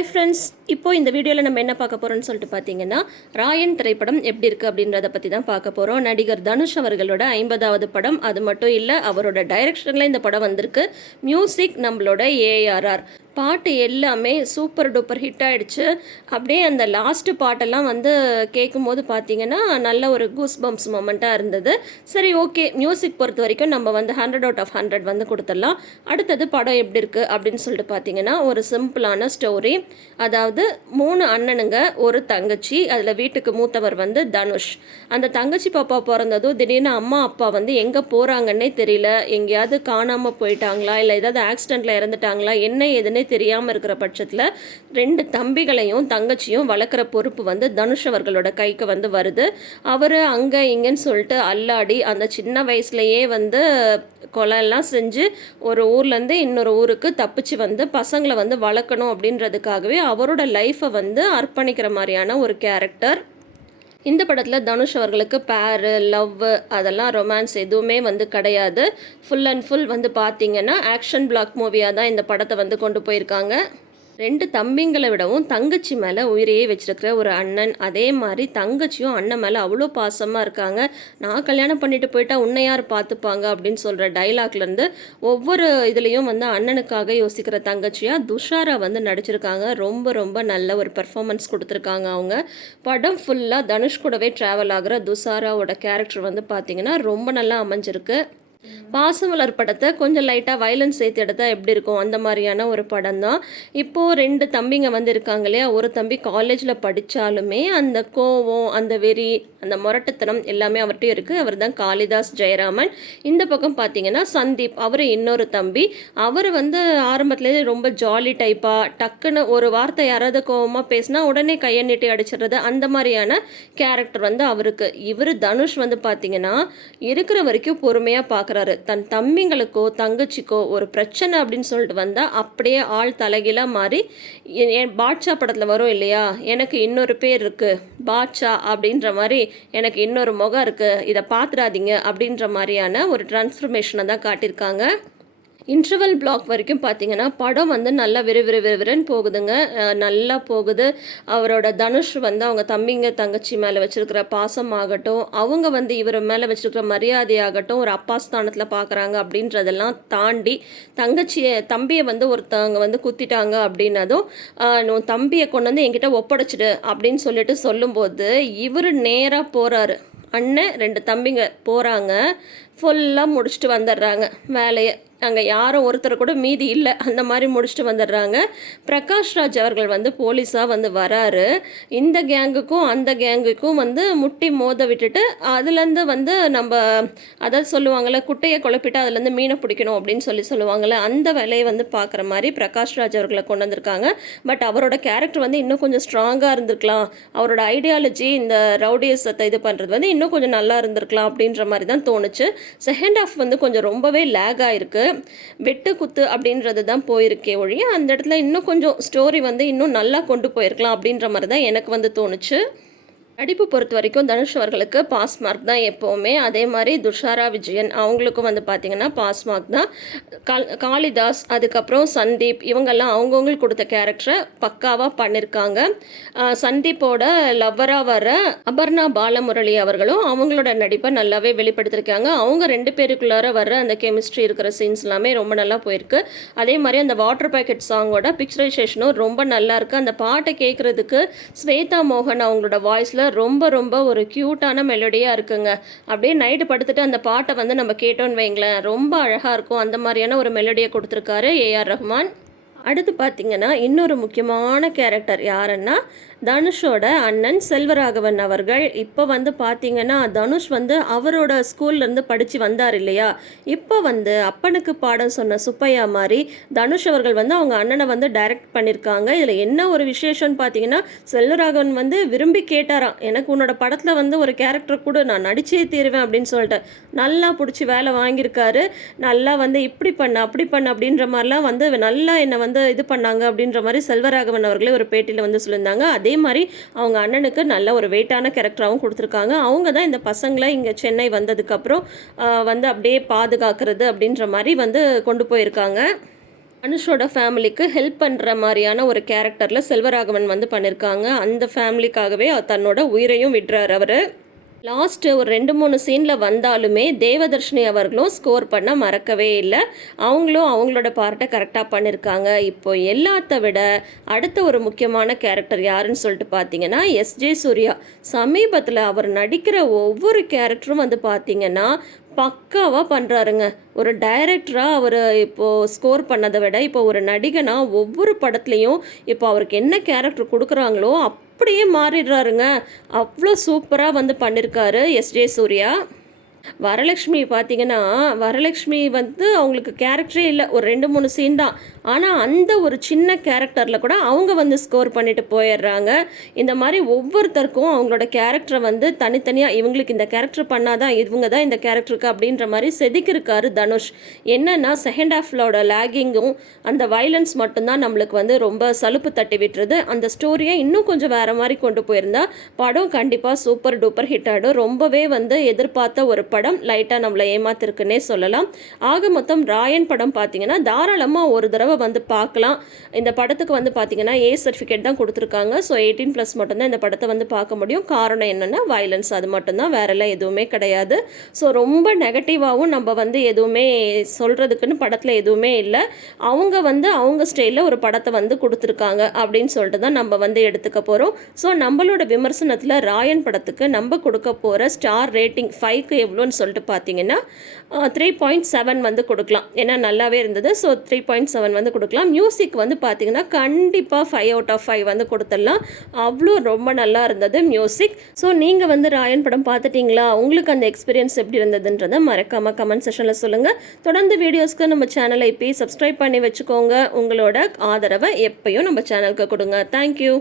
Hi friends இப்போ இந்த வீடியோவில் நம்ம என்ன பார்க்க போகிறோம்னு சொல்லிட்டு பார்த்தீங்கன்னா ராயன் திரைப்படம் எப்படி இருக்குது அப்படின்றத பற்றி தான் பார்க்க போகிறோம் நடிகர் தனுஷ் அவர்களோட ஐம்பதாவது படம் அது மட்டும் இல்லை அவரோட டைரக்ஷனில் இந்த படம் வந்திருக்கு. மியூசிக் நம்மளோட ஏஆர்ஆர் பாட்டு எல்லாமே சூப்பர் டூப்பர் ஹிட் ஆகிடுச்சு அப்படியே அந்த லாஸ்ட்டு பாட்டெல்லாம் வந்து கேட்கும்போது பார்த்தீங்கன்னா நல்ல ஒரு கூஸ் பம்ப்ஸ் மொமெண்ட்டாக இருந்தது. சரி ஓகே மியூசிக் பொறுத்த வரைக்கும் நம்ம வந்து ஹண்ட்ரட் அவுட் ஆஃப் ஹண்ட்ரட் வந்து கொடுத்துடலாம். அடுத்தது படம் எப்படி இருக்குது அப்படின்னு சொல்லிட்டு பார்த்தீங்கன்னா ஒரு சிம்பிளான ஸ்டோரி அதாவது மூணு அண்ணனுங்க ஒரு தங்கச்சி அதில் வீட்டுக்கு மூத்தவர் வந்து தனுஷ். அந்த தங்கச்சி பாப்பா பிறந்ததும் திடீர்னு அம்மா அப்பா வந்து எங்கே போகிறாங்கன்னே தெரியல. எங்கேயாவது காணாமல் போயிட்டாங்களா? இல்லை ஏதாவது ஆக்சிடெண்ட்டில் இறந்துட்டாங்களா? என்ன ஏதுன்னு தெரியாமல் இருக்கிற பட்சத்தில் ரெண்டு தம்பிகளையும் தங்கச்சியும் வளர்க்குற பொறுப்பு வந்து தனுஷ் அவர்களோட கைக்கு வந்து வருது. அவர் அங்கே இங்கேன்னு சொல்லிட்டு அல்லாடி அந்த சின்ன வயசுலையே வந்து கொலையெல்லாம் செஞ்சு ஒரு ஊர்லேருந்து இன்னொரு ஊருக்கு தப்பிச்சு வந்து பசங்களை வந்து வளர்க்கணும் அப்படின்றதுக்காகவே அவரோட லைஃப்பை வந்து அர்ப்பணிக்கிற மாதிரியான ஒரு கேரக்டர் இந்த படத்தில் தனுஷ் அவர்களுக்கு பேரு லவ் அதெல்லாம் ரொமான்ஸ் எதுவுமே வந்து கிடையாது. ஃபுல் அண்ட் ஃபுல் வந்து பார்த்தீங்கன்னா ஆக்ஷன் பிளாக் மூவியாக தான் இந்த படத்தை வந்து கொண்டு போயிருக்காங்க. ரெண்டு தம்பிங்களை விடவும் தங்கச்சி மேலே உயிரையே வச்சிருக்கிற ஒரு அண்ணன். அதே மாதிரி தங்கச்சியும் அண்ணன் மேலே அவ்வளோ பாசமாக இருக்காங்க. நான் கல்யாணம் பண்ணிட்டு போயிட்டா உன்னை யார் பார்த்துப்பாங்க அப்படின்னு சொல்கிற டைலாக்லேருந்து ஒவ்வொரு இதுலேயும் வந்து அண்ணனுக்காக யோசிக்கிற தங்கச்சியாக துஷாரா வந்து நடிச்சிருக்காங்க. ரொம்ப ரொம்ப நல்ல ஒரு பெர்ஃபார்மன்ஸ் கொடுத்துருக்காங்க அவங்க. படம் ஃபுல்லாக தனுஷ் கூடவே ட்ராவல் ஆகிற துஷாராவோட கேரக்டர் வந்து பார்த்திங்கன்னா ரொம்ப நல்லா அமைஞ்சிருக்கு. பாசமலர் படத்தை கொஞ்சம் லைட்டாக வயலன்ஸ் சேர்த்து எடுத்தா எப்படி இருக்கும்? அந்த மாதிரியான ஒரு படம் தான் இப்போது ரெண்டு தம்பிங்க வந்து இருக்காங்க இல்லையா? ஒரு தம்பி காலேஜில் படித்தாலுமே அந்த கோவம் அந்த வெறி அந்த முரட்டுத்தனம் எல்லாமே அவர்கிட்ட இருக்குது அவர் தான் காளிதாஸ் ஜெயராமன். இந்த பக்கம் பார்த்தீங்கன்னா சந்தீப் அவர் இன்னொரு தம்பி. அவர் வந்து ஆரம்பத்துலேயே ரொம்ப ஜாலி டைப்பாக டக்குன்னு ஒரு வார்த்தை யாராவது கோவமாக பேசினா உடனே கையை நீட்டி அடிச்சிடுறது அந்த மாதிரியான கேரக்டர் வந்து அவருக்கு. இவர் தனுஷ் வந்து பார்த்தீங்கன்னா இருக்கிற வரைக்கும் பொறுமையாக பார்க்குறாரு. தன் தம்பிங்களுக்கோ தங்கச்சிக்கோ ஒரு பிரச்சனை அப்படின்னு சொல்லிட்டு வந்தால் அப்படியே ஆள் தலைகீழாக மாறி என் பாட்ஷா படத்தில் வரும் இல்லையா? எனக்கு இன்னொரு பேர் இருக்குது பாட்ஷா அப்படின்ற மாதிரி எனக்கு இன்னொரு முகம் இருக்குது இதை பார்த்துடாதீங்க அப்படின்ற மாதிரியான ஒரு டிரான்ஸ்ஃபர்மேஷனை தான் காட்டியிருக்காங்க. இன்டர்வல் பிளாக் வரைக்கும் பார்த்தீங்கன்னா படம் வந்து நல்லா விறுவிறு விறுவிறுன்னு போகுதுங்க. நல்லா போகுது. அவரோட தனுஷ் வந்து அவங்க தம்பிங்க தங்கச்சி மேலே வச்சுருக்கிற பாசம் ஆகட்டும் அவங்க வந்து இவர் மேலே வச்சிருக்கிற மரியாதையாகட்டும் ஒரு அப்பா ஸ்தானத்தில் பார்க்குறாங்க அப்படின்றதெல்லாம் தாண்டி தங்கச்சியை தம்பியை வந்து ஒருத்தவங்க வந்து குத்திட்டாங்க அப்படின்னதும் உன் தம்பியை கொண்டு வந்து என்கிட்ட ஒப்படைச்சிடு அப்படின்னு சொல்லிட்டு சொல்லும்போது இவர் நேராக போகிறாரு அண்ணன் ரெண்டு தம்பிங்க போகிறாங்க ஃபுல்லாக முடிச்சுட்டு வந்துடுறாங்க வேலையை. அங்கே யாரும் ஒருத்தர் கூட மீதி இல்லை. அந்த மாதிரி முடிச்சுட்டு வந்துடுறாங்க. பிரகாஷ் ராஜ் அவர்கள் வந்து போலீஸாக வந்து வராரு. இந்த கேங்குக்கும் அந்த கேங்குக்கும் வந்து முட்டி மோத விட்டுட்டு அதுலேருந்து வந்து நம்ம அதாவது சொல்லுவாங்கள்ல குட்டையை குழப்பிட்டு அதுலேருந்து மீனை பிடிக்கணும் அப்படின்னு சொல்லி சொல்லுவாங்கள்ல அந்த வேலையை வந்து பார்க்குற மாதிரி பிரகாஷ் ராஜ் அவர்களை கொண்டு வந்திருக்காங்க. பட் அவரோட கேரக்டர் வந்து இன்னும் கொஞ்சம் ஸ்ட்ராங்காக இருந்திருக்கலாம். அவரோட ஐடியாலஜி இந்த ரவுடியஸத்தை இது பண்ணுறது வந்து இன்னும் கொஞ்சம் நல்லா இருந்திருக்கலாம் அப்படின்ற மாதிரி தான் தோணுச்சு. செகண்ட் ஹாஃப் வந்து கொஞ்சம் ரொம்பவே லேக் ஆயிருக்கு. வெட்டு குத்து அப்படின்றது தான் போயிருக்கே ஒழிய அந்த இடத்துல இன்னும் கொஞ்சம் ஸ்டோரி வந்து இன்னும் நல்லா கொண்டு போயிருக்கலாம் அப்படின்ற மாதிரி தான் எனக்கு வந்து தோணுச்சு. நடிப்பு பொறுத்த வரைக்கும் தனுஷ் அவர்களுக்கு பாஸ் மார்க் தான் எப்போவுமே. அதே மாதிரி துஷாரா விஜயன் அவங்களுக்கும் வந்து பார்த்திங்கன்னா பாஸ் மார்க் தான். கால் காளிதாஸ் அதுக்கப்புறம் சந்தீப் இவங்கெல்லாம் அவங்கவுங்களுக்கு கொடுத்த கேரக்டரை பக்காவாக பண்ணியிருக்காங்க சந்தீப்போட லவ்வராக வர அபர்ணா பாலமுரளி அவர்களும் அவங்களோட நடிப்பை நல்லாவே வெளிப்படுத்தியிருக்காங்க அவங்க ரெண்டு பேருக்குள்ளார வர்ற அந்த கெமிஸ்ட்ரி இருக்கிற சீன்ஸ் எல்லாமே ரொம்ப நல்லா போயிருக்கு. அதே மாதிரி அந்த வாட்டர் பேக்கெட் சாங்கோட பிக்சரைசேஷனும் ரொம்ப நல்லா இருக்குது அந்த பாட்டை கேட்குறதுக்கு ஸ்வேதா மோகன் அவங்களோட வாய்ஸில் ரொம்ப ரொம்ப ஒரு க்யூட்டான மெலோடியாக இருக்குங்க. அப்படியே நைட்டு படுத்துட்டு அந்த பாட்டை வந்து நம்ம கேட்டோன்னு வைங்களேன். ரொம்ப அழகாக இருக்கும். அந்த மாதிரியான ஒரு மெலோடியை கொடுத்துருக்காரு ஏஆர் ரஹ்மான் அடுத்து பார்த்திங்கன்னா இன்னொரு முக்கியமான கேரக்டர் யாருன்னா தனுஷோட அண்ணன் செல்வராகவன் அவர்கள். இப்போ வந்து பார்த்தீங்கன்னா தனுஷ் வந்து அவரோட ஸ்கூல்லேருந்து படித்து வந்தார் இல்லையா? இப்போ வந்து அப்பனுக்கு பாடம் சொன்ன சுப்பையா மாதிரி தனுஷ் அவர்கள் வந்து அவங்க அண்ணனை வந்து டைரக்ட் பண்ணியிருக்காங்க. இதில் என்ன ஒரு விசேஷம்னு பார்த்தீங்கன்னா செல்வராகவன் வந்து விரும்பி கேட்டாராம். எனக்கு உன்னோட படத்தில் வந்து ஒரு கேரக்டர் கூட நான் நடிச்சே தீருவேன் அப்படின்னு சொல்லிட்டு. நல்லா பிடிச்சி வேலை வாங்கியிருக்காரு. நல்லா வந்து இப்படி பண்ண அப்படி பண்ண அப்படின்ற மாதிரிலாம் வந்து நல்லா என்னை வந்து இது பண்ணாங்க அப்படின்ற மாதிரி செல்வராகவன் அவர்களே ஒரு பேட்டியில் வந்து சொல்லியிருந்தாங்க. அதே அதே மாதிரி அவங்க அண்ணனுக்கு நல்ல ஒரு வெயிட்டான கேரக்டராகவும் கொடுத்துருக்காங்க. அவங்க தான் இந்த பசங்களை இங்கே சென்னை வந்ததுக்கப்புறம் வந்து அப்படியே பாதுகாக்கிறது அப்படின்ற மாதிரி வந்து கொண்டு போயிருக்காங்க. அனுஷோட ஃபேமிலிக்கு ஹெல்ப் பண்ணுற மாதிரியான ஒரு கேரக்டரில் செல்வராகவன் வந்து பண்ணியிருக்காங்க அந்த ஃபேமிலிக்காகவே தன்னோட உயிரையும் விடுறார் அவர். லாஸ்ட்டு ஒரு ரெண்டு மூணு சீனில் வந்தாலுமே தேவதர்ஷினி அவர்களும் ஸ்கோர் பண்ண மறக்கவே இல்லை. அவங்களும் அவங்களோட பார்ட்டை கரெக்டாக பண்ணியிருக்காங்க இப்போ எல்லாத்த விட அடுத்த ஒரு முக்கியமான கேரக்டர் யாருன்னு சொல்லிட்டு பார்த்தீங்கன்னா எஸ்ஜே சூர்யா சமீபத்தில் அவர் நடிக்கிற ஒவ்வொரு கேரக்டரும் வந்து பார்த்தீங்கன்னா பக்காவாக பண்ணுறாருங்க ஒரு டைரக்டராக அவர் இப்போது ஸ்கோர் பண்ணதை விட இப்போ ஒரு நடிகனாக ஒவ்வொரு படத்துலையும் இப்போ அவருக்கு என்ன கேரக்டர் கொடுக்குறாங்களோ அப்படியே மாறிடுறாருங்க. அவ்வளோ சூப்பராக வந்து பண்ணியிருக்காரு எஸ்ஜே சூர்யா. வரலட்சுமி பார்த்தீங்கன்னா வரலட்சுமி வந்து அவங்களுக்கு கேரக்டரே இல்லை. ஒரு ரெண்டு மூணு சீன் தான். ஆனால் அந்த ஒரு சின்ன கேரக்டரில் கூட அவங்க வந்து ஸ்கோர் பண்ணிட்டு போயிடுறாங்க. இந்த மாதிரி ஒவ்வொருத்தருக்கும் அவங்களோட கேரக்டரை வந்து தனித்தனியாக இவங்களுக்கு இந்த கேரக்டர் பண்ணாதான் இவங்க தான் இந்த கேரக்டருக்கு அப்படின்ற மாதிரி செதுக்கிருக்காரு தனுஷ். என்னன்னா செகண்ட் ஹாஃப்லோட லேகிங்கும் அந்த வைலன்ஸ் மட்டும்தான் நம்மளுக்கு வந்து ரொம்ப சலுப்பு தட்டி விட்டுறது அந்த ஸ்டோரியை இன்னும் கொஞ்சம் வேறு மாதிரி கொண்டு போயிருந்தா படம் கண்டிப்பாக சூப்பர் டூப்பர் ஹிட் ஆகிடும் ரொம்பவே வந்து எதிர்பார்த்த ஒரு படம் லைட்டாக நம்மளை ஏமாத்திருக்குன்னே சொல்லலாம். ஆக மொத்தம் ராயன் படம் பார்த்தீங்கன்னா தாராளமாக ஒரு தடவை தடவை வந்து பார்க்கலாம். இந்த படத்துக்கு வந்து பார்த்தீங்கன்னா ஏ சர்டிஃபிகேட் தான் கொடுத்துருக்காங்க. ஸோ எயிட்டீன் ப்ளஸ் மட்டும்தான் இந்த படத்தை வந்து பார்க்க முடியும். காரணம் என்னென்னா வயலன்ஸ் அது மட்டும்தான். வேறெல்லாம் எதுவுமே கிடையாது. ஸோ ரொம்ப நெகட்டிவாகவும் நம்ம வந்து எதுவுமே சொல்கிறதுக்குன்னு படத்தில் எதுவுமே இல்லை. அவங்க வந்து அவங்க ஸ்டைலில் ஒரு படத்தை வந்து கொடுத்துருக்காங்க அப்படின்னு சொல்லிட்டு தான் நம்ம வந்து எடுத்துக்க போகிறோம் ஸோ நம்மளோட விமர்சனத்தில் ராயன் படத்துக்கு நம்ம கொடுக்க போகிற ஸ்டார் ரேட்டிங் ஃபைவ்க்கு எவ்வளோன்னு சொல்லிட்டு பார்த்தீங்கன்னா த்ரீ பாயிண்ட் செவன் வந்து கொடுக்கலாம். ஏன்னா நல்லாவே இருந்தது. ஸோ த்ரீ பாயிண்ட் செவன் வந்து கொடுக்கலாம். மியூசிக் வந்து பார்த்தீங்கன்னா கண்டிப்பாக ஃபைவ் அவுட் ஆஃப் ஃபைவ் வந்து கொடுத்துடலாம். அவ்வளோ ரொம்ப நல்லா இருந்தது மியூசிக் ஸோ நீங்கள் வந்து ராயன் படம் பார்த்துட்டிங்களா? உங்களுக்கு அந்த எக்ஸ்பீரியன்ஸ் எப்படி இருந்ததுன்றதை மறக்காமல் கமெண்ட் செஷனில் சொல்லுங்கள் தொடர்ந்து வீடியோஸ்க்கு நம்ம சேனலை இப்போயே சப்ஸ்கிரைப் பண்ணி வச்சுக்கோங்க. உங்களோட ஆதரவை எப்பயும் நம்ம சேனலுக்கு கொடுங்க. தேங்க்யூ